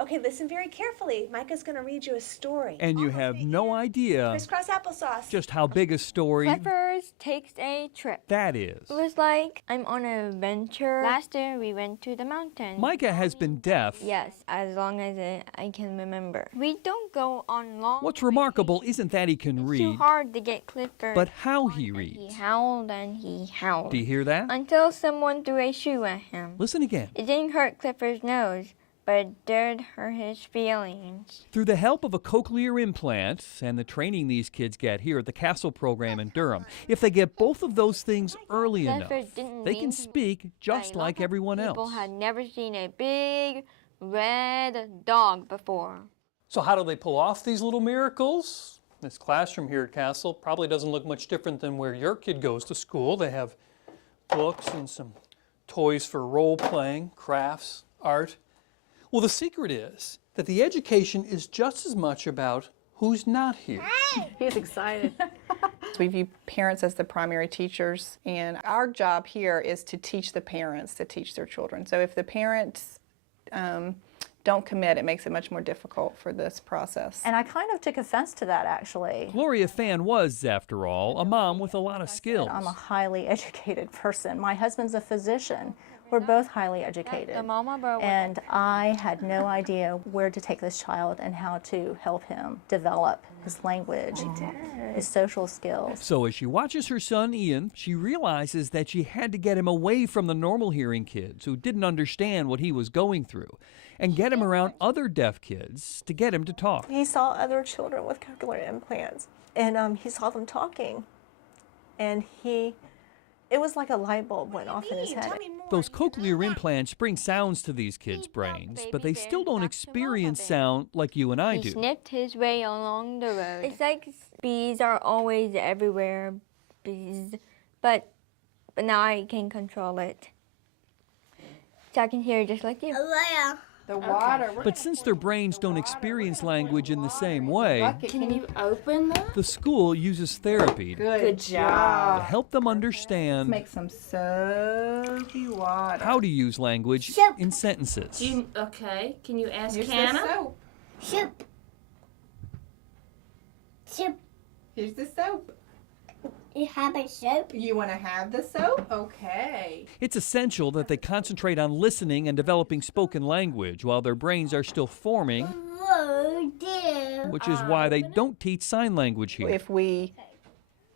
Okay, listen very carefully. Micah's going to read you a story. And you have no idea Crisscross applesauce. just how big a story Clippers takes a trip. that is. It was like I'm on an adventure. Last year we went to the mountain. Micah has been deaf. Yes, as long as I can remember. We don't go on long. What's remarkable isn't that he can It's read, too hard to get Clifford. but how he He reads. howled and he howled. Do you hear that? Until someone threw a shoe at him. Listen again. It didn't hurt Clifford's nose, but it did hurt his feelings. Through the help of a cochlear implant and the training these kids get here at the Castle program in Durham, if they get both of those things early enough, Clifford didn't they mean can to- speak just A lot like of everyone People else. had never seen a big red dog before. So how do they pull off these little miracles? This classroom here at Castle probably doesn't look much different than where your kid goes to school. They have books and some toys for role-playing, crafts, art. Well, the secret is that the education is just as much about who's not here. He's excited. We view parents as the primary teachers, and our job here is to teach the parents to teach their children. So if the parents don't commit, it makes it much more difficult for this process. And I kind of took offense to that, actually. Gloria Fan was, after all, a mom with a lot of skills. I'm a highly educated person. My husband's a physician. We're both highly educated. The mama bear And I had no idea where to take this child and how to help him develop his language, his social skills. So as she watches her son Ian, she realizes that she had to get him away from the normal hearing kids who didn't understand what he was going through and get him around other deaf kids to get him to talk. He saw other children with cochlear implants, and he saw them talking, and it was like a light bulb went off in his head. Those cochlear implants bring sounds to these kids' brains, but they still don't experience sound like you and I He do. sniffed his way along the road. It's like bees are always everywhere, bees, but now I can control it. So I can hear just like you. The water. But since their brains don't experience language in the same way, Can you open them? the school uses therapy Good to job. help them understand Make some soapy water. how to use language in sentences. Okay. Can you ask Here's the Hannah? soap. Soup. Soup. Here's the soap. You have a soup? You want to have the soap? Okay. It's essential that they concentrate on listening and developing spoken language while their brains are still forming, Oh, dear. which is why they don't teach sign language here. If we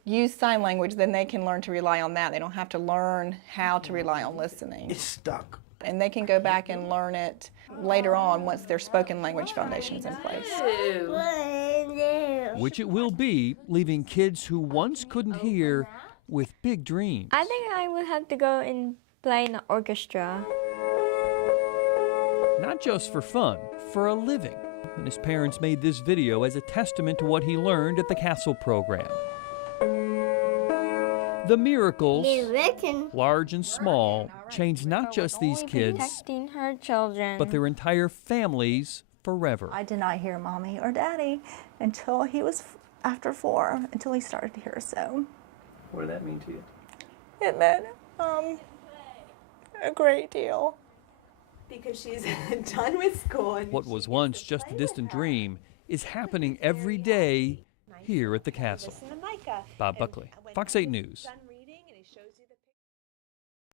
use sign language, then they can learn to rely on that. They don't have to learn how to rely on listening. It's stuck. And they can go back and learn it later on once their spoken language foundation's in place. Which it will be, leaving kids who once couldn't hear with big dreams. I think I will have to go and play in the orchestra. Not just for fun, for a living. And his parents made this video as a testament to what he learned at the Castle program. The miracles, large and small, changed not just these kids, Protecting her children. but their entire families forever. I did not hear Mommy or Daddy until he was after 4, until he started to hear, so. What did that mean to you? It meant a great deal. Because she's done with school. And What was once just a distant dream is happening every day here at the Castle. listen to Micah. Bob Buckley, Fox 8 News.